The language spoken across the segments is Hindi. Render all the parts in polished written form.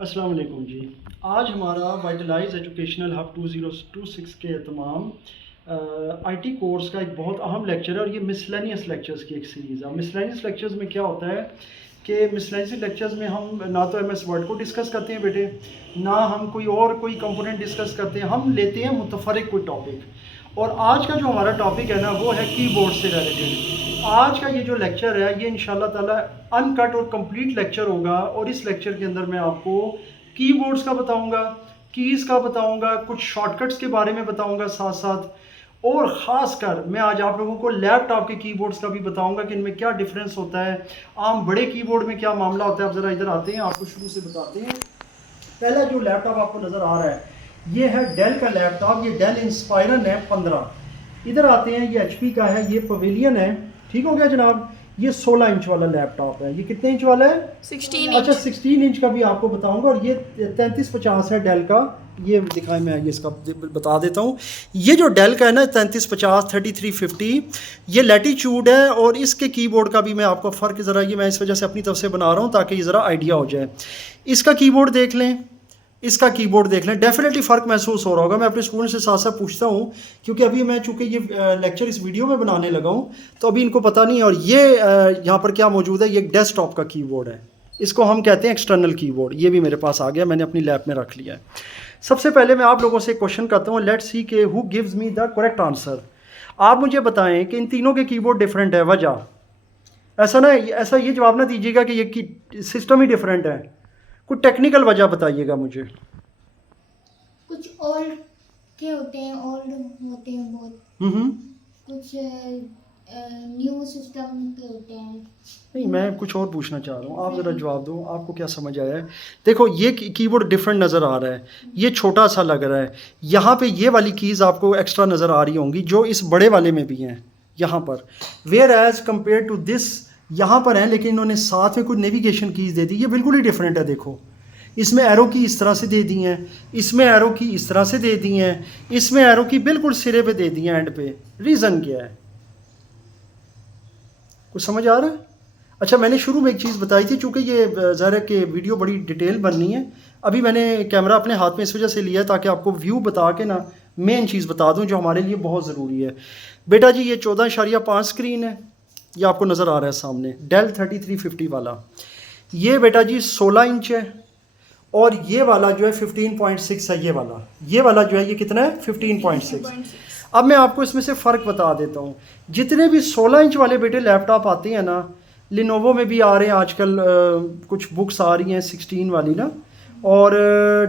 अस्सलाम वालेकुम जी। आज हमारा वाइटलाइज एजुकेशनल हब 2026 के तमाम आईटी कोर्स का एक बहुत अहम लेक्चर है और ये मिसलेनियस लेक्चर्स की एक सीरीज़ है। मिसलेनियस लेक्चर्स में क्या होता है कि मिसलेनियस लेक्चर्स में हम ना तो एमएस वर्ड को डिस्कस करते हैं बेटे, ना हम कोई कंपोनेंट डिस्कस करते हैं, हम लेते हैं मुतफरिक कोई टॉपिक। और आज का जो हमारा टॉपिक है ना वो है कीबोर्ड से रिलेटेड। आज का ये जो लेक्चर है ये इंशाल्लाह ताला अनकट और कंप्लीट लेक्चर होगा और इस लेक्चर के अंदर मैं आपको कीबोर्ड्स का बताऊंगा, कीज़ का बताऊंगा, कुछ शॉर्टकट्स के बारे में बताऊंगा साथ साथ, और ख़ास कर मैं आज आप लोगों को लैपटॉप के कीबोर्ड्स का भी बताऊंगा कि इनमें क्या डिफरेंस होता है, आम बड़े कीबोर्ड में क्या मामला होता है। आप ज़रा इधर आते हैं, आपको शुरू से बताते हैं। पहला जो लैपटॉप आपको नज़र आ रहा है ये है डेल का लैपटॉप, ये डेल इंस्पायरन है 15। इधर आते हैं, ये एचपी का है, ये पवेलियन है। ठीक हो गया जनाब। ये 16 इंच वाला लैपटॉप है। ये कितने इंच वाला है? 16 अच्छा, इंच। 16 इंच का भी आपको बताऊंगा। और ये 3350 है डेल का। ये दिखाएं, मैं ये इसका बता देता हूँ। ये जो डेल का है ना 3350 3350, ये लैटीट्यूड है। और इसके कीबोर्ड का भी मैं आपको फ़र्क ज़रा, ये मैं इस वजह से अपनी तरफ से बना रहा हूँ ताकि ये ज़रा आइडिया हो जाए। इसका कीबोर्ड देख लें, इसका कीबोर्ड देख लें, डेफिनेटली फ़र्क महसूस हो रहा होगा। मैं अपने स्टूडेंट से साथ साथ पूछता हूँ क्योंकि अभी मैं चूँकि ये लेक्चर इस वीडियो में बनाने लगा हूँ तो अभी इनको पता नहीं है। और ये यहाँ पर क्या मौजूद है, ये एक डेस्कटॉप का कीबोर्ड है। इसको हम कहते हैं एक्सटर्नल कीबोर्ड। ये भी मेरे पास आ गया, मैंने अपनी लैब में रख लिया है। सबसे पहले मैं आप लोगों से एक क्वेश्चन करता हूँ, लेट्स सी के who gives me the correct answer. आप मुझे बताएं कि इन तीनों के कीबोर्ड डिफरेंट है, वजह। ऐसा ये जवाब ना दीजिएगा कि ये सिस्टम ही डिफरेंट है। कुछ टेक्निकल वजह बताइएगा मुझे। कुछ ओल्ड के होते हैं, ओल्ड होते हैं बहुत। हम्म। कुछ न्यू सिस्टम के होते हैं। नहीं, मैं कुछ और पूछना चाह रहा हूँ, आप ज़रा जवाब दो, आपको क्या समझ आया है? देखो, ये कीबोर्ड डिफरेंट नज़र आ रहा है, ये छोटा सा लग रहा है। यहाँ पे ये वाली कीज़ आपको एक्स्ट्रा नज़र आ रही होंगी जो इस बड़े वाले में भी हैं यहाँ पर। Whereas compare to this यहाँ पर हैं, लेकिन इन्होंने साथ में कुछ नेविगेशन कीज़ दे दी। ये बिल्कुल ही डिफरेंट है। देखो, इसमें एरो की इस तरह से दे दी हैं, इसमें एरो की इस तरह से दे दी हैं, इसमें एरो की बिल्कुल सिरे पे दे दी हैं, एंड पे। रीज़न क्या है? कुछ समझ आ रहा है? अच्छा, मैंने शुरू में एक चीज़ बताई थी, चूँकि ये ज़ाहिर है कि वीडियो बड़ी डिटेल बननी है। अभी मैंने कैमरा अपने हाथ में इस वजह से लिया है ताकि आपको व्यू बता के ना मेन चीज़ बता दूं जो हमारे लिए बहुत ज़रूरी है। बेटा जी, ये 14.5 स्क्रीन है, ये आपको नज़र आ रहा है सामने, डेल 3350 वाला। ये बेटा जी 16 इंच है। और ये वाला जो है 15.6 है। ये वाला जो है ये कितना है? 15.6। अब मैं आपको इसमें से फ़र्क बता देता हूँ। जितने भी 16 इंच वाले बेटे लैपटॉप आते हैं ना, लिनोवो में भी आ रहे हैं आजकल, कुछ बुक्स आ रही हैं 16 वाली ना, और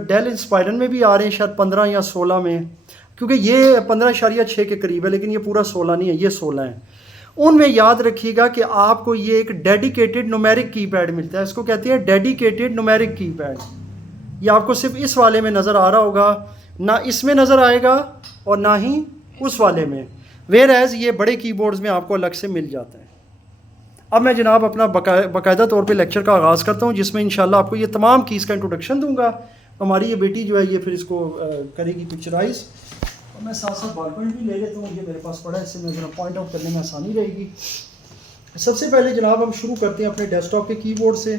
डेल इंस्पायरन में भी आ रहे हैं शायद 15 या 16 में, क्योंकि ये 15.6 के करीब है, लेकिन ये पूरा 16 नहीं है, ये 16 है। उनमें याद रखिएगा कि आपको ये एक डेडिकेटेड न्यूमेरिक कीपैड मिलता है। इसको कहते हैं डेडिकेटेड न्यूमेरिक कीपैड। ये आपको सिर्फ इस वाले में नज़र आ रहा होगा, ना इसमें नज़र आएगा और ना ही उस वाले में। वेयर एज ये बड़े कीबोर्ड्स में आपको अलग से मिल जाता है। अब मैं जनाब अपना बाकायदा तौर पे लेक्चर का आगाज़ करता हूँ, जिसमें इंशाल्लाह आपको ये तमाम कीज़ का इंट्रोडक्शन दूंगा। हमारी ये बेटी जो है ये फिर इसको करेगी पिक्चराइज। और मैं साथ साथ बॉल पॉइंट भी ले लेता हूँ, ये मेरे पास पड़ा है, इससे मैं ज़रा पॉइंट आउट करने में आसानी रहेगी। सबसे पहले जनाब हम शुरू करते हैं अपने डेस्कटॉप के कीबोर्ड से।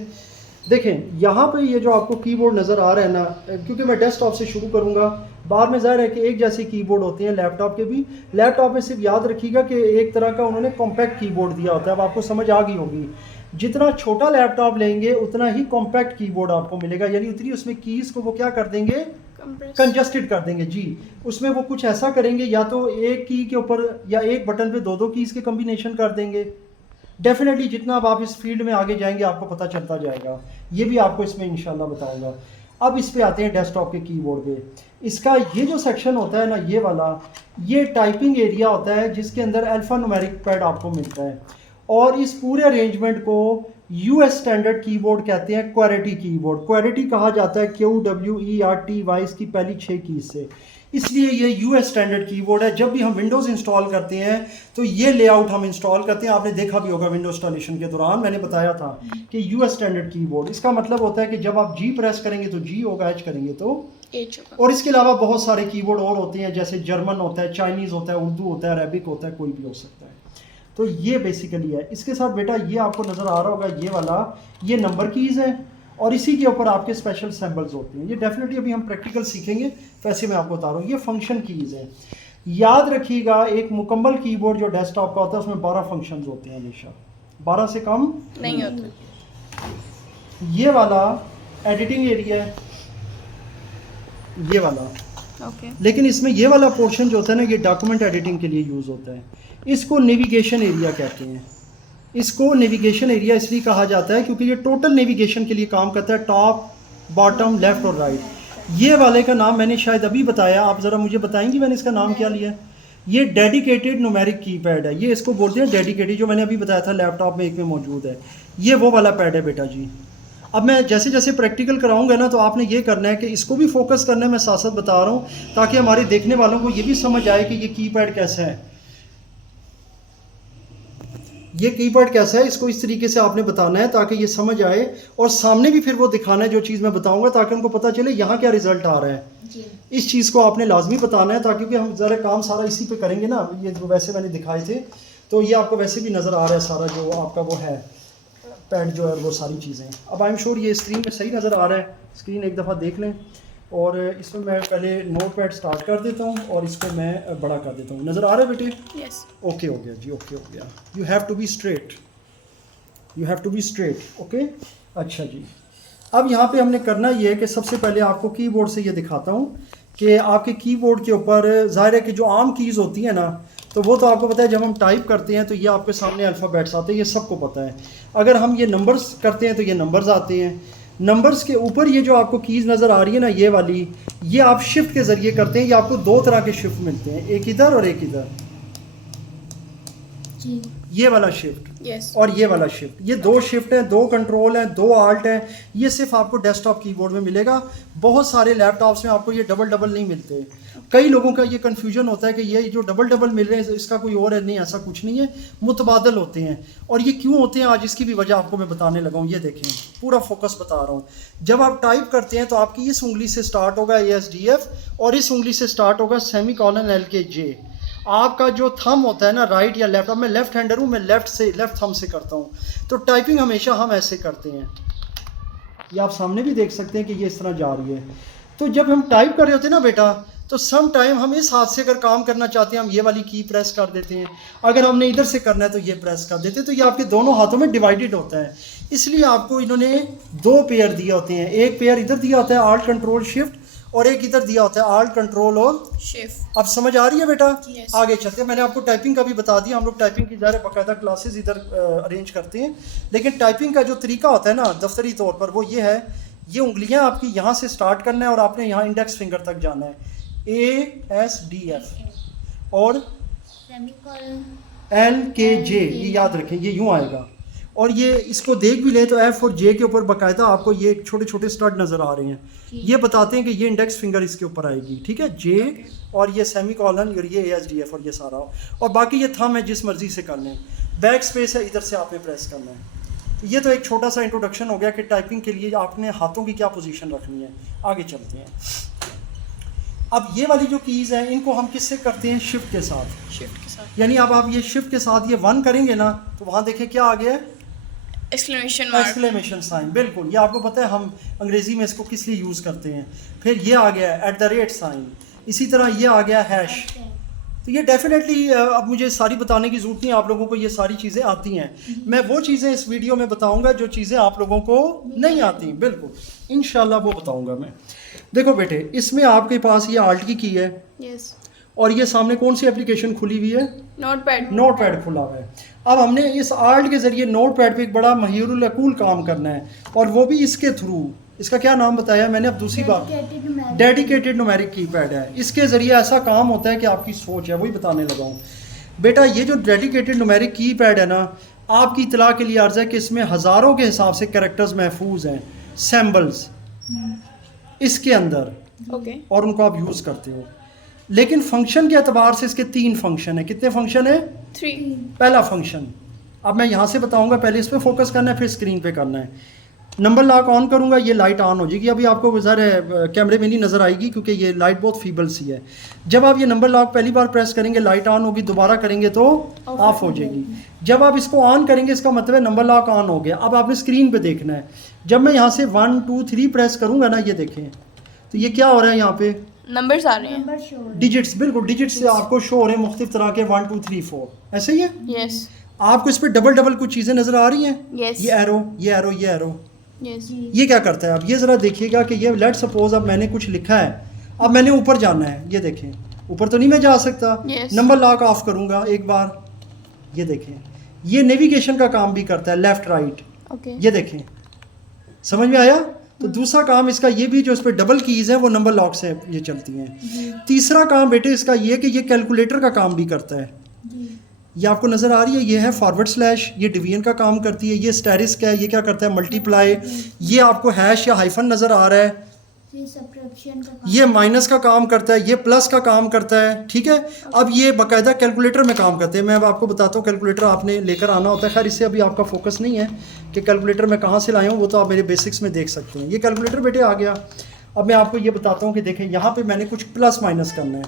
देखें, यहाँ पे ये जो आपको कीबोर्ड नज़र आ रहा है ना, क्योंकि मैं डेस्कटॉप से शुरू करूँगा, बाद में ज़ाहिर है कि एक जैसे कीबोर्ड होते हैं लैपटॉप के भी। लैपटॉप में सिर्फ याद रखिएगा कि एक तरह का उन्होंने कॉम्पैक्ट कीबोर्ड दिया होता है। अब आपको समझ आ गई होगी, जितना छोटा लैपटॉप लेंगे उतना ही कॉम्पैक्ट कीबोर्ड आपको मिलेगा, यानी उतनी उसमें कीज़ को वो क्या कर देंगे, कंजस्टेड कर देंगे जी। उसमें वो कुछ ऐसा करेंगे, या तो एक की के ऊपर या एक बटन पे दो कीज़ के कम्बिनेशन कर देंगे। डेफिनेटली जितना अब आप इस फील्ड में आगे जाएंगे आपको पता चलता जाएगा, ये भी आपको इसमें इंशाल्लाह बताऊंगा। अब इस पे आते हैं डेस्कटॉप के कीबोर्ड पे। इसका ये जो सेक्शन होता है ना, ये वाला, ये टाइपिंग एरिया होता है जिसके अंदर अल्फा न्यूमेरिक पैड आपको मिलता है। और इस पूरे अरेंजमेंट को यूएस स्टैंडर्ड कीबोर्ड कहते हैं, क्वेरिटी कीबोर्ड। क्वेरिटी कहा जाता है QWERTY इसकी पहली 6 कीज से, इसलिए ये यूएस स्टैंडर्ड कीबोर्ड है। जब भी हम विंडोज़ इंस्टॉल करते हैं तो ये लेआउट हम इंस्टॉल करते हैं। आपने देखा भी होगा विंडोज इंस्टॉलेशन के दौरान मैंने बताया था कि यूएस स्टैंडर्ड कीबोर्ड, इसका मतलब होता है कि जब आप जी प्रेस करेंगे तो जी होगा, एच करेंगे तो एच होगा। और इसके अलावा बहुत सारे कीबोर्ड और होते हैं, जैसे जर्मन होता है, चाइनीज़ होता है, उर्दू होता है, अरेबिक होता है, कोई भी हो सकता है। तो ये बेसिकली है। इसके साथ बेटा ये आपको नज़र आ रहा होगा, ये वाला, ये नंबर कीज़ है। और इसी के ऊपर आपके स्पेशल सैम्बल्स होते हैं। ये डेफिनेटली अभी हम प्रैक्टिकल सीखेंगे, वैसे मैं आपको बता रहा हूँ। ये फंक्शन कीज़ है। याद रखिएगा, एक मुकम्मल कीबोर्ड जो डेस्कटॉप का होता है उसमें 12 फंक्शंस होते हैं, हमेशा 12 से कम नहीं होता। ये वाला एडिटिंग एरिया है, ये वाला। ओके। लेकिन इसमें ये वाला पोर्शन जो होता है ना, ये डॉक्यूमेंट एडिटिंग के लिए यूज़ होता है। इसको नेविगेशन एरिया कहते हैं। इसको नेविगेशन एरिया इसलिए कहा जाता है क्योंकि ये टोटल नेविगेशन के लिए काम करता है, टॉप, बॉटम, लेफ़्ट और राइट। ये वाले का नाम मैंने शायद अभी बताया, आप ज़रा मुझे बताएंगी मैंने इसका नाम क्या लिया? ये डेडिकेटेड न्यूमेरिक कीपैड है। ये इसको बोलते हैं डेडिकेटेड, जो मैंने अभी बताया था लैपटॉप में एक में मौजूद है। ये वो वाला पैड है बेटा जी। अब मैं जैसे जैसे प्रैक्टिकल कराऊंगा ना, तो आपने ये करना है कि इसको भी फोकस करना है, मैं साथ साथ बता रहा हूँ ताकि हमारे देखने वालों को ये भी समझ आए कि ये कीपैड कैसा है, ये कीपैड कैसा है। इसको इस तरीके से आपने बताना है ताकि ये समझ आए, और सामने भी फिर वो दिखाना है जो चीज़ मैं बताऊंगा, ताकि उनको पता चले यहाँ क्या रिजल्ट आ रहा है। जी। इस चीज़ को आपने लाजमी बताना है, ताकि हम ज़रा काम सारा इसी पे करेंगे ना। ये जो वैसे मैंने दिखाए थे, तो ये आपको वैसे भी नज़र आ रहा है सारा जो आपका वो है पैड जो है, वो सारी चीज़ें। अब आई एम श्योर ये स्क्रीन में सही नज़र आ रहा है। स्क्रीन एक दफ़ा देख लें, और इसमें मैं पहले नोट पैड स्टार्ट कर देता हूँ और इसको मैं बड़ा कर देता हूँ। नज़र आ रहा है बेटे? यस। ओके हो गया जी, ओके हो गया। You have to be straight, you have to be straight. Okay, अच्छा जी। अब यहाँ पे हमने करना ये है कि सबसे पहले आपको कीबोर्ड से ये दिखाता हूँ कि आपके कीबोर्ड के ऊपर ज़ाहिर है कि जो आम कीज़ होती हैं ना, तो वो तो आपको पता है जब हम टाइप करते हैं तो ये आपके सामने अल्फ़ाबेट्स आते हैं, ये सबको पता है। अगर हम ये नंबर्स करते हैं तो ये नंबर्स आते हैं। नंबर्स के ऊपर ये जो आपको कीज़ नज़र आ रही है ना, ये वाली, ये आप शिफ्ट के ज़रिए करते हैं। ये आपको दो तरह के शिफ्ट मिलते हैं, एक इधर और एक इधर। जी। ये वाला शिफ्ट यस। और ये वाला शिफ्ट, ये दो शिफ्ट हैं, दो कंट्रोल हैं, दो आल्ट हैं। ये सिर्फ आपको डेस्कटॉप कीबोर्ड में मिलेगा। बहुत सारे लैपटॉप्स में आपको ये डबल डबल नहीं मिलते। कई लोगों का ये कन्फ्यूजन होता है कि ये जो डबल डबल मिल रहे हैं इसका कोई और है। नहीं, ऐसा कुछ नहीं है, मुतबादल होते हैं। और ये क्यों होते हैं आज इसकी भी वजह आपको मैं बताने लगा हूँ। ये देखें, पूरा फोकस बता रहा हूँ। जब आप टाइप करते हैं तो आपकी इस उंगली से स्टार्ट होगा ASDF, और इस उंगली से स्टार्ट होगा सेमीकोलन LKJ। आपका जो थंब होता है ना, राइट या लेफ्ट, अब मैं लेफ्ट हैंडर हूँ, मैं लेफ्ट थंब से करता हूँ, तो टाइपिंग हमेशा हम ऐसे करते हैं। ये आप सामने भी देख सकते हैं कि ये इस तरह जा रही है। तो जब हम टाइप कर रहे होते हैं ना बेटा, तो सम टाइम हम इस हाथ से अगर काम करना चाहते हैं, हम ये वाली की प्रेस कर देते हैं। अगर हमने इधर से करना है तो ये प्रेस कर देते हैं। तो ये आपके दोनों हाथों में डिवाइडेड होता है। इसलिए आपको इन्होंने दो पेयर दिए होते हैं। एक पेयर इधर दिया होता है आल्ट कंट्रोल शिफ्ट, और एक इधर दिया होता है आल्ट कंट्रोल और शिफ्ट। अब समझ आ रही है बेटा? Yes. आगे चलते हैं। मैंने आपको टाइपिंग का भी बता दिया। हम लोग टाइपिंग की ज़ाहिर बाकायदा क्लासेस इधर अरेंज करते हैं, लेकिन टाइपिंग का जो तरीका होता है ना दफ्तरी तौर पर, वो ये है, ये उंगलियां आपकी यहाँ से स्टार्ट करना है और आपने यहाँ इंडेक्स फिंगर तक जाना है, ASDF, और सेमीकोलन LKJ, ये याद रखें, ये यूँ आएगा। और ये इसको देख भी ले तो F और J के ऊपर बाकायदा आपको ये छोटे छोटे स्टड नज़र आ रहे हैं। ये बताते हैं कि ये इंडेक्स फिंगर इसके ऊपर आएगी, ठीक है, J, और ये सेमीकोलन, और ये ASDF, और ये सारा, और बाकी ये थंब है, जिस मर्जी से कर लें। बैक स्पेस है, इधर से आपने प्रेस करना है। ये तो एक छोटा सा इंट्रोडक्शन हो गया कि टाइपिंग के लिए आपने हाथों की क्या पोजीशन रखनी है। आगे चलते हैं। अब ये वाली जो कीज़ हैं, इनको हम किससे करते हैं? शिफ्ट के साथ। शिफ्ट के साथ। यानी अब आप ये शिफ्ट के साथ ये 1 करेंगे ना, तो वहाँ देखें क्या आ गया है, एक्सक्लेमेशन मार्क। Exclamation sign. बिल्कुल, ये आपको पता है हम अंग्रेज़ी में इसको किस लिए यूज़ करते हैं। फिर ये आ गया @ साइन, इसी तरह ये आ गया हैश। तो ये डेफिनेटली अब मुझे सारी बताने की ज़रूरत नहीं, आप लोगों को ये सारी चीज़ें आती हैं। मैं वो चीज़ें इस वीडियो में बताऊंगा जो चीज़ें आप लोगों को नहीं आती, बिल्कुल इंशाल्लाह वो बताऊंगा मैं। देखो बेटे, इसमें आपके पास ये आल्ट की है, यस। और ये सामने कौन सी एप्लीकेशन खुली हुई है? नोटपैड। नोटपैड खुला हुआ है। अब हमने इस आल्ट के ज़रिए नोटपैड पे एक बड़ा महिरुल अकूल काम करना है, और वो भी इसके थ्रू। इसका क्या नाम बताया मैंने अब दूसरी बात? डेडिकेटेड न्यूमेरिक कीपैड है। इसके ज़रिए ऐसा काम होता है कि आपकी सोच है, वही बताने लगा हूँ बेटा। ये जो डेडिकेटेड न्यूमेरिक कीपैड है ना, आपकी इतला के लिए अर्ज़ है कि इसमें हज़ारों के हिसाब से कैरेक्टर्स महफूज हैं, सैम्बल्स इसके अंदर, ओके। और उनको आप यूज़ करते हो। लेकिन फंक्शन के अतबार से इसके 3 फंक्शन है। कितने फंक्शन है? 3। पहला फंक्शन अब मैं यहाँ से बताऊँगा, पहले इस पर फोकस करना है, फिर स्क्रीन पे करना है। नंबर लॉक ऑन करूँगा, ये लाइट ऑन हो जाएगी। अभी आपको ज़रा कैमरे में नहीं नज़र आएगी क्योंकि ये लाइट बहुत फीबल सी है। जब आप ये नंबर लॉक पहली बार प्रेस करेंगे, लाइट ऑन होगी, दोबारा करेंगे तो ऑफ हो जाएगी। जब आप इसको ऑन करेंगे, इसका मतलब है नंबर लॉक ऑन हो गया। अब आपने स्क्रीन पे देखना है, जब मैं यहाँ से 1 2 3 प्रेस करूँगा ना, ये देखें तो ये क्या हो रहा है यहाँ पे, नंबर्स आ रहे हैं। नंबर शो डिजिट्स, बिल्कुल डिजिट्स से आपको शो हो रहे हैं मुख्तलिफ तरह के 1 2 3 4, ऐसे ही है। यस आपको इस पर डबल डबल कुछ चीज़ें नज़र आ रही हैं, यस ये एरो ये एरो ये एरो, यस ये क्या करता है? अब ये ज़रा देखिएगा कि ये लेट सपोज अब मैंने कुछ लिखा है, अब मैंने ऊपर जाना है, ये देखें ऊपर तो नहीं मैं जा सकता, Yes. नंबर लॉक ऑफ करूँगा एक बार, ये देखें ये नेविगेशन का काम भी करता है, लेफ़्ट राइट, ओके ये देखें समझ में आया। तो दूसरा काम इसका ये भी, जो इस पर डबल कीज़ है वो नंबर लॉक से ये चलती हैं। तीसरा काम बेटे इसका ये कि ये कैलकुलेटर का काम भी करता है, ये आपको नज़र आ रही है, ये है फॉरवर्ड स्लैश, ये डिवीजन का काम करती है, ये स्टेरिस्क है, ये क्या करता है मल्टीप्लाई, ये आपको हैश या हाइफन नज़र आ रहा है, ये सब्ट्रैक्शन का काम ये माइनस का काम करता है, ये प्लस का काम करता है, ठीक है। अब ये बाकायदा कैलकुलेटर में काम करते हैं। मैं अब आपको बताता हूँ कैलकुलेटर आपने लेकर आना होता है, खैर इससे अभी आपका फोकस नहीं है कि कैलकुलेटर मैं कहाँ से लाया हूँ, वो तो आप मेरे बेसिक्स में देख सकते हैं। ये कैलकुलेटर बेटे आ गया। अब मैं आपको ये बताता हूँ कि देखें यहाँ पे मैंने कुछ प्लस माइनस करना है,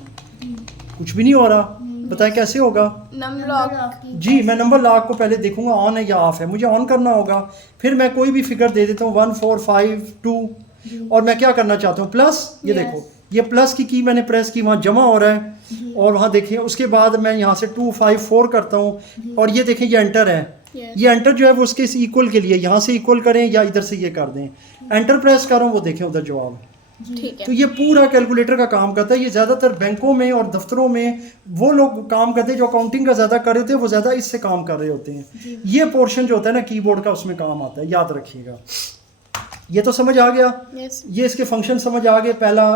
कुछ भी नहीं हो रहा, बताएं कैसे होगा। नंबर लॉक जी मैं नंबर लॉक को पहले देखूंगा ऑन है या ऑफ है, मुझे ऑन करना होगा, फिर मैं कोई भी फिगर दे देता हूँ 1 4 5 2 और मैं क्या करना चाहता हूँ प्लस, ये देखो ये प्लस की मैंने प्रेस की, वहाँ जमा हो रहा है और वहाँ देखिए उसके बाद मैं यहाँ से 2 5 4 करता हूँ और ये देखें ये एंटर है, ये एंटर जो है वो उसके इक्वल के लिए, यहाँ से इक्वल करें या इधर से ये कर दें, एंटर प्रेस करूँ वो देखें उधर जवाब। ठीक है तो ये पूरा कैलकुलेटर का काम करता है। ये ज़्यादातर बैंकों में और दफ्तरों में वो लोग काम करते हैं जो अकाउंटिंग का ज़्यादा कर रहे होते हैं, वो ज़्यादा इससे काम कर रहे होते हैं। ये पोर्शन जो होता है ना कीबोर्ड का, उसमें काम आता है, याद रखिएगा। ये तो समझ आ गया, यस ये इसके फंक्शन समझ आ गए, पहला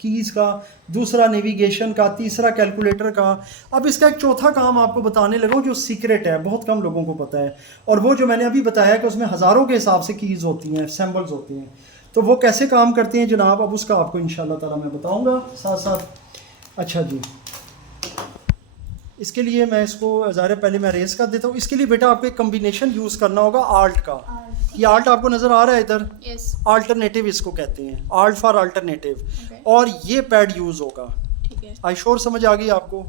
कीज़ का, दूसरा नेविगेशन का, तीसरा कैलकुलेटर का। अब इसका एक चौथा काम आपको बताने लगा जो सीक्रेट है, बहुत कम लोगों को पता है, और वो जो मैंने अभी बताया कि उसमें हज़ारों के हिसाब से कीज़ होती हैं, सिंबल्स होते हैं, तो वो कैसे काम करते हैं जनाब, अब उसका आपको इंशाल्लाह ताला मैं बताऊंगा साथ साथ। अच्छा जी, इसके लिए मैं इसको ज़ाहिर पहले मैं रेस कर देता हूँ। इसके लिए बेटा आपको एक कम्बिनेशन यूज़ करना होगा आल्ट का। ये आल्ट आपको नज़र आ रहा है इधर, यस अल्टरनेटिव इसको कहते हैं, आल्ट फॉर अल्टरनेटिव, Okay. और ये पैड यूज़ होगा। ठीक है आई श्योर समझ आ गई आपको।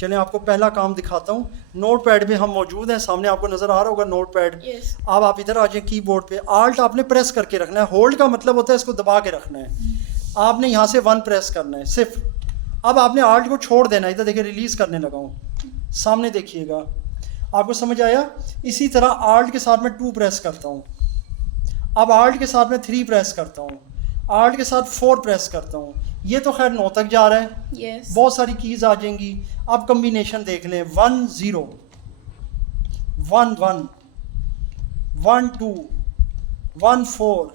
चलें आपको पहला काम दिखाता हूँ। नोट पैड में हम मौजूद हैं, सामने आपको नज़र आ रहा होगा नोट पैड। यस अब आप इधर आ जाए कीबोर्ड पे, आल्ट आपने प्रेस करके रखना है, होल्ड का मतलब होता है इसको दबा के रखना है। आपने यहाँ से 1 प्रेस करना है सिर्फ। अब आपने आल्ट को छोड़ देना है, इधर देखिए रिलीज़ करने लगा हूँ, सामने देखिएगा, आपको समझ आया। इसी तरह आल्ट के साथ मैं 2 प्रेस करता हूँ, अब आल्ट के साथ मैं 3 प्रेस करता हूँ, आल्ट के साथ 4 प्रेस करता हूँ, ये तो खैर 9 तक जा रहा है, यस बहुत सारी कीज़ आ जाएंगी। अब कम्बिनेशन देख लें, 1 0 1 1 1 2 1 4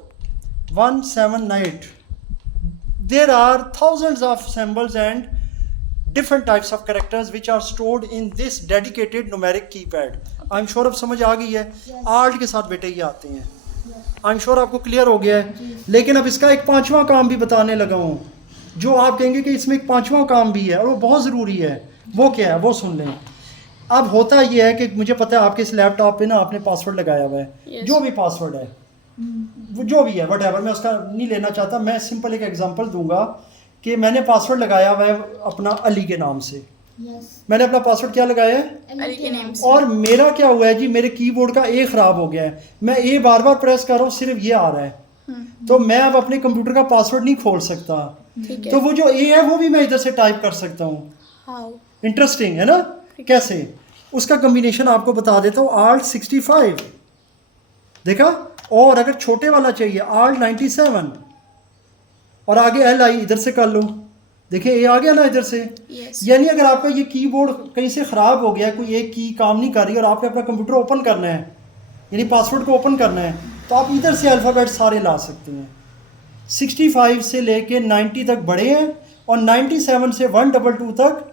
1 7 8। There are thousands of symbols and different types of characters which are stored in this dedicated numeric keypad. I'm sure अब समझ आ गई है। आल्ट के साथ बेटे ये आते हैं, I'm sure आपको क्लियर हो गया है। लेकिन अब इसका एक 5वां काम भी बताने लगा हूँ, जो आप कहेंगे कि इसमें एक 5वां काम भी है और वो बहुत ज़रूरी है। वो क्या है वो सुन लें। अब होता ये है कि मुझे पता है आपके इस लैपटॉप पे ना आपने पासवर्ड लगाया हुआ है, Yes. जो भी पासवर्ड है वो जो भी है वटएवर, मैं उसका नहीं लेना चाहता। मैं सिंपल एक एग्जांपल दूंगा कि मैंने पासवर्ड लगाया हुआ है अपना अली के नाम से। यस मैंने अपना पासवर्ड क्या लगाया है, अली के नेम से और मेरा क्या हुआ है जी, मेरे कीबोर्ड का ए ख़राब हो गया है, मैं ए बार बार प्रेस कर रहा हूँ, सिर्फ ये आ रहा है, तो मैं अब अपने कंप्यूटर का पासवर्ड नहीं खोल सकता। ठीक है तो वो जो ए है वो भी मैं इधर से टाइप कर सकता हूँ। हाउ इंटरेस्टिंग है ना, कैसे? उसका कम्बिनेशन आपको बता देता हूँ। आल्ट 65 देखा, और अगर छोटे वाला चाहिए आल्ट 97, और आगे एल आई इधर से कर लो, देखिए ए आ गया ना इधर से। यस यानी अगर आपका ये कीबोर्ड कहीं से ख़राब हो गया, कोई एक की काम नहीं कर रही और आपने अपना कंप्यूटर ओपन करना है, यानी पासवर्ड को ओपन करना है, तो आप इधर से अल्फ़ाबेट सारे ला सकते हैं। 65 से लेके 90 तक बड़े हैं और 97 से 122 तक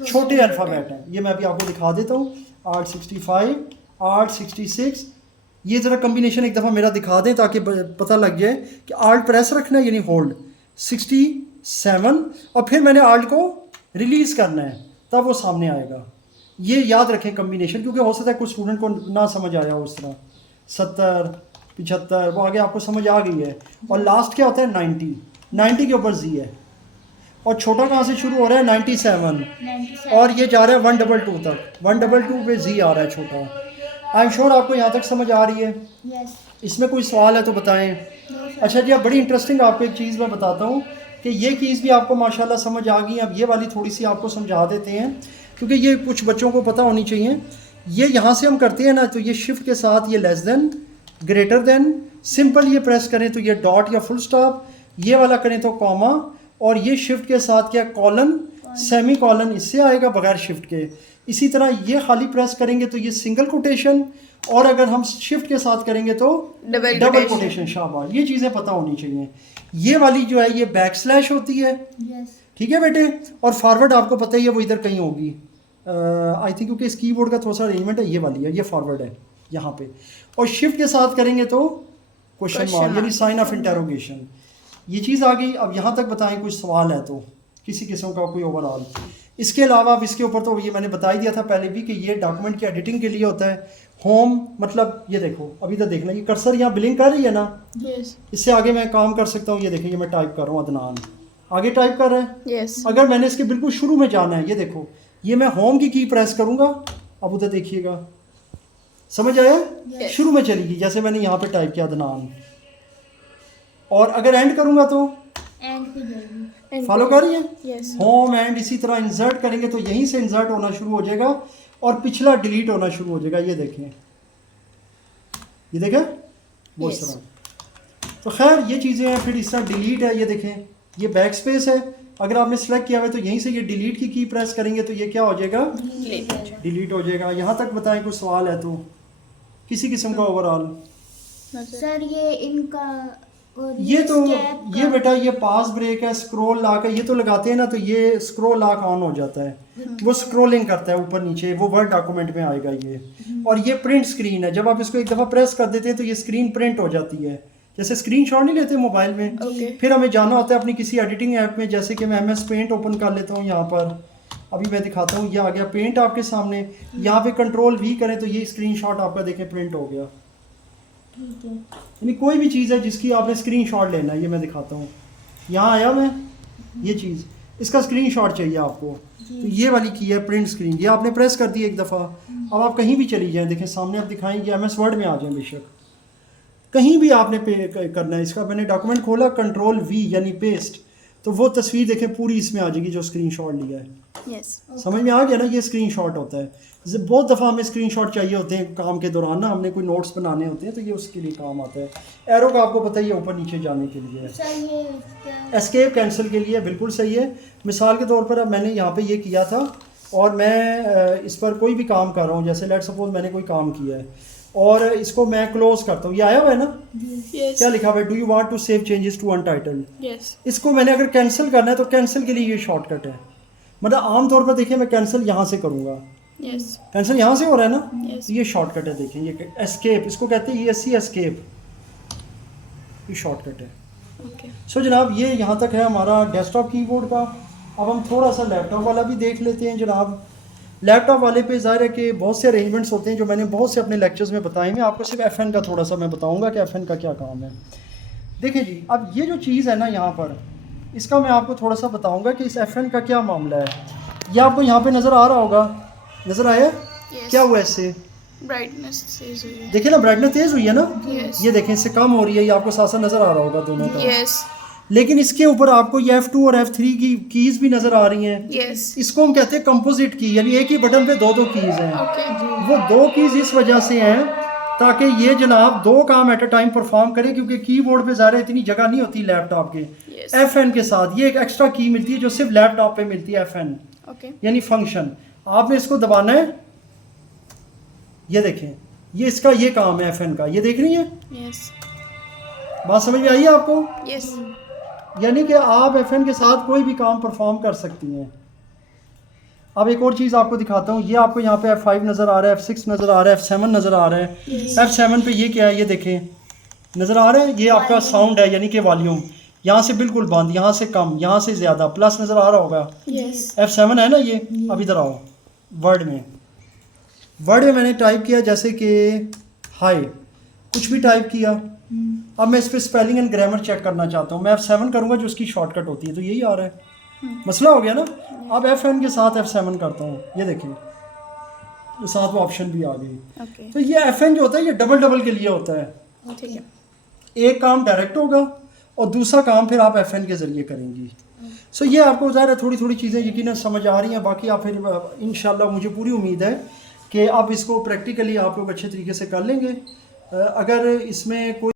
छोटे अल्फ़ाबेट हैं। ये मैं अभी आपको दिखा देता हूँ। आल्ट 65 आल्ट 66, ये ज़रा कम्बिनेशन एक दफ़ा मेरा दिखा दें ताकि पता लग जाए कि आल्ट प्रेस रखना है यानी होल्ड 67, और फिर मैंने आल्ट को रिलीज़ करना है, तब वो सामने आएगा। ये याद रखें कम्बिनेशन, क्योंकि हो सकता है कुछ स्टूडेंट को ना समझ आया हो उस तरह। 70 75 वो आगे आपको समझ आ गई है। और लास्ट क्या होता है 90 के ऊपर जी है, और छोटा कहाँ से शुरू हो रहा है 97, और ये जा रहा है 122 तक, 122 पे जी आ रहा है छोटा। आई एम श्योर आपको यहाँ तक समझ आ रही है। यस इसमें कोई सवाल है तो बताएं। अच्छा जी, अब बड़ी इंटरेस्टिंग आपको एक चीज़ मैं बताता हूँ कि ये कीज़ भी आपको माशाल्लाह समझ आ गई। अब ये वाली थोड़ी सी आपको समझा देते हैं क्योंकि ये कुछ बच्चों को पता होनी चाहिए। ये यहाँ से हम करते हैं ना, तो ये शिफ्ट के साथ ये less than, greater than, simple ये प्रेस करें तो ये डॉट या फुल स्टॉप, ये वाला करें तो कॉमा, और ये शिफ्ट के साथ क्या कॉलन, सेमी कॉलन इससे आएगा बगैर शिफ्ट के। इसी तरह ये खाली प्रेस करेंगे तो ये सिंगल कोटेशन, और अगर हम शिफ्ट के साथ करेंगे तो डबल कोटेशन। शाबाश, ये चीज़ें पता होनी चाहिए। ये वाली जो है ये बैक स्लैश होती है, ठीक है बेटे, और फॉरवर्ड आपको पता ही है वो इधर कहीं होगी। आई थिंक क्योंकि इस कीबोर्ड का थोड़ा सा अरेंजमेंट है, ये वाली है, ये फॉरवर्ड है यहाँ पे। और शिफ्ट के साथ करेंगे तो क्वेश्चन मार्क यानी साइन ऑफ इंटरोगेशन। ये चीज़ आ गई। अब यहाँ तक बताएं कुछ सवाल है तो किसी किस्म का कोई ओवरऑल। इसके अलावा अब इसके ऊपर तो ये मैंने बता ही दिया था पहले भी कि ये डॉक्यूमेंट की एडिटिंग के लिए होता है। होम मतलब ये देखो, अभी तो देखना, ये कर्सर यहाँ ब्लिंक कर रही है ना, इससे आगे मैं काम कर सकता हूँ। ये देखिए, ये मैं टाइप कर रहा हूँ, अदनान आगे टाइप कर रहे हैं। अगर मैंने इसके बिल्कुल शुरू में जाना है, ये देखो, ये मैं होम की प्रेस करूँगा, अब उधर देखिएगा, समझ आया? शुरू में चलेगी, जैसे मैंने यहाँ पे टाइप किया अदनान, और अगर एंड करूँगा तो फॉलो कर रही है, होम एंड। इसी तरह इंसर्ट करेंगे तो यहीं से इंसर्ट होना शुरू हो जाएगा और पिछला डिलीट होना शुरू हो जाएगा। ये देखें, ये देखें वो इस तरह। तो खैर ये चीज़ें हैं। फिर इस तरह डिलीट है, ये देखें, ये बैक स्पेस है। अगर आपने सेलेक्ट किया हुआ है तो यहीं से ये डिलीट की प्रेस करेंगे तो ये क्या हो जाएगा, डिलीट हो जाएगा। यहाँ तक बताएं कुछ सवाल है तो किसी किस्म का ओवरऑल। सर ये इनका और ये तो ये बेटा ये पास ब्रेक है, स्क्रॉल लॉक है, ये तो लगाते हैं ना तो ये स्क्रॉल लॉक ऑन हो जाता है, वो स्क्रॉलिंग करता है ऊपर नीचे, वो वर्ड डॉक्यूमेंट में आएगा ये। और ये प्रिंट स्क्रीन है, जब आप इसको एक दफ़ा प्रेस कर देते हैं तो ये स्क्रीन प्रिंट हो जाती है। जैसे स्क्रीनशॉट नहीं लेते मोबाइल में, फिर हमें जाना होता है अपनी किसी एडिटिंग ऐप में, जैसे कि मैं MS पेंट ओपन कर लेता हूँ। यहाँ पर अभी मैं दिखाता हूँ, ये आ गया पेंट आपके सामने। यहाँ पे Ctrl+V करें तो ये स्क्रीनशॉट आपका देखें प्रिंट हो गया। यानी कोई भी चीज़ है जिसकी आपने स्क्रीनशॉट लेना है, ये मैं दिखाता हूँ। यहाँ आया मैं, ये चीज़, इसका स्क्रीनशॉट चाहिए आपको, तो ये वाली की है प्रिंट स्क्रीन। ये आपने प्रेस कर दी एक दफ़ा, अब आप कहीं भी चली जाएं, देखें सामने आप दिखाएंगे MS वर्ड में आ जाए, बेशक कहीं भी आपने पे करना है। इसका मैंने डॉक्यूमेंट खोला, Ctrl+V यानी पेस्ट, तो वो तस्वीर देखें पूरी इसमें आ जाएगी जो स्क्रीनशॉट लिया है। समझ में आ गया ना, ये स्क्रीनशॉट होता है। बहुत दफ़ा हमें स्क्रीनशॉट चाहिए होते हैं काम के दौरान ना, हमने कोई नोट्स बनाने होते हैं तो ये उसके लिए काम आता है। एरो का आपको पता ही है ऊपर नीचे जाने के लिए, एस्केप कैंसिल के लिए, बिल्कुल सही है। मिसाल के तौर पर अब मैंने यहाँ पे ये किया था और मैं इस पर कोई भी काम कर रहा हूँ, जैसे लेट सपोज मैंने कोई काम किया है और इसको मैं क्लोज करता हूँ, ये आया हुआ है ना, क्या लिखा हुआ है, do you want to save changes to untitled. इसको मैंने अगर कैंसिल करना है तो कैंसिल के लिए ये शॉर्टकट है। मतलब आमतौर पर देखिए मैं कैंसिल यहाँ से करूँगा, कैंसिल यहाँ से हो रहा है ना, तो ये शॉर्टकट है। देखिए ये एस्केप, इसको कहते हैं ESC एस्केप, ये शॉर्टकट है। सो जनाब ये यहाँ तक है हमारा डेस्कटॉप कीबोर्ड का। अब हम थोड़ा सा लैपटॉप वाला भी देख लेते हैं जनाब। लैपटॉप वाले पे ज़ाहिर है कि बहुत से अरेंजमेंट्स होते हैं जो मैंने बहुत से अपने लेक्चर्स में बताए हैं। आपको सिर्फ FN का थोड़ा सा मैं बताऊंगा कि FN का क्या काम है। देखिए जी, अब ये जो चीज़ है ना यहाँ पर, इसका मैं आपको थोड़ा सा बताऊंगा कि इस FN का क्या मामला है। ये आपको यहाँ पे नज़र आ रहा होगा, नज़र आया? क्या हुआ इससे? ब्राइटनेस तेज हुई है। देखिए ना, ब्राइटनेस तेज़ हुई है ना, ये देखें इससे कम हो रही है, ये आपको साथ साथ नज़र आ रहा होगा दोनों का। लेकिन इसके ऊपर आपको ये F2 और F3 की कीज़ भी नज़र आ रही हैं। इसको हम कहते हैं कंपोजिट की, यानी एक ही बटन पे दो कीज़ हैं। वो दो कीज़ इस वजह से हैं ताकि ये जनाब दो काम एट अ टाइम परफॉर्म करे, क्योंकि कीबोर्ड पे ज़्यादा इतनी जगह नहीं होती लैपटॉप के। FN के साथ ये एक एक्स्ट्रा की मिलती है जो सिर्फ लैपटॉप पे मिलती है, FN यानी फंक्शन। आपने इसको दबाना है, ये देखें, ये इसका ये काम है FN का, ये देख रही हैं? बात समझ में आई है आपको? यानी कि आप FN के साथ कोई भी काम परफॉर्म कर सकती हैं। अब एक और चीज़ आपको दिखाता हूँ, ये आपको यहाँ पे F5 नज़र आ रहा है, F6 नज़र आ रहा है, F7 नज़र आ रहा है। F7 पे ये क्या है, ये देखें, नज़र आ रहा है, ये आपका साउंड है यानी कि वॉल्यूम, यहाँ से बिल्कुल बंद, यहाँ से कम, यहाँ से ज़्यादा, प्लस नज़र आ रहा होगा। F7 है ना ये। अब इधर आओ, वर्ड में मैंने टाइप किया जैसे कि हाई, कुछ भी टाइप किया। अब मैं इस पर स्पेलिंग एंड ग्रामर चेक करना चाहता हूँ, मैं F7 करूँगा जो उसकी शॉर्टकट होती है, तो यही आ रहा है, मसला हो गया ना। अब FN के साथ F7 करता हूँ, ये देखें, तो साथ वो ऑप्शन भी आ गई। तो ये FN जो होता है ये डबल के लिए होता है। ठीक है। एक काम डायरेक्ट होगा और दूसरा काम फिर आप FN के ज़रिए करेंगी। सो ये आपको ज़ाहिर है थोड़ी थोड़ी चीज़ें यकीनन समझ आ रही हैं। बाकी आप फिर इंशाल्लाह मुझे पूरी उम्मीद है कि आप इसको प्रैक्टिकली आप लोग अच्छे तरीके से कर लेंगे। अगर इसमें कोई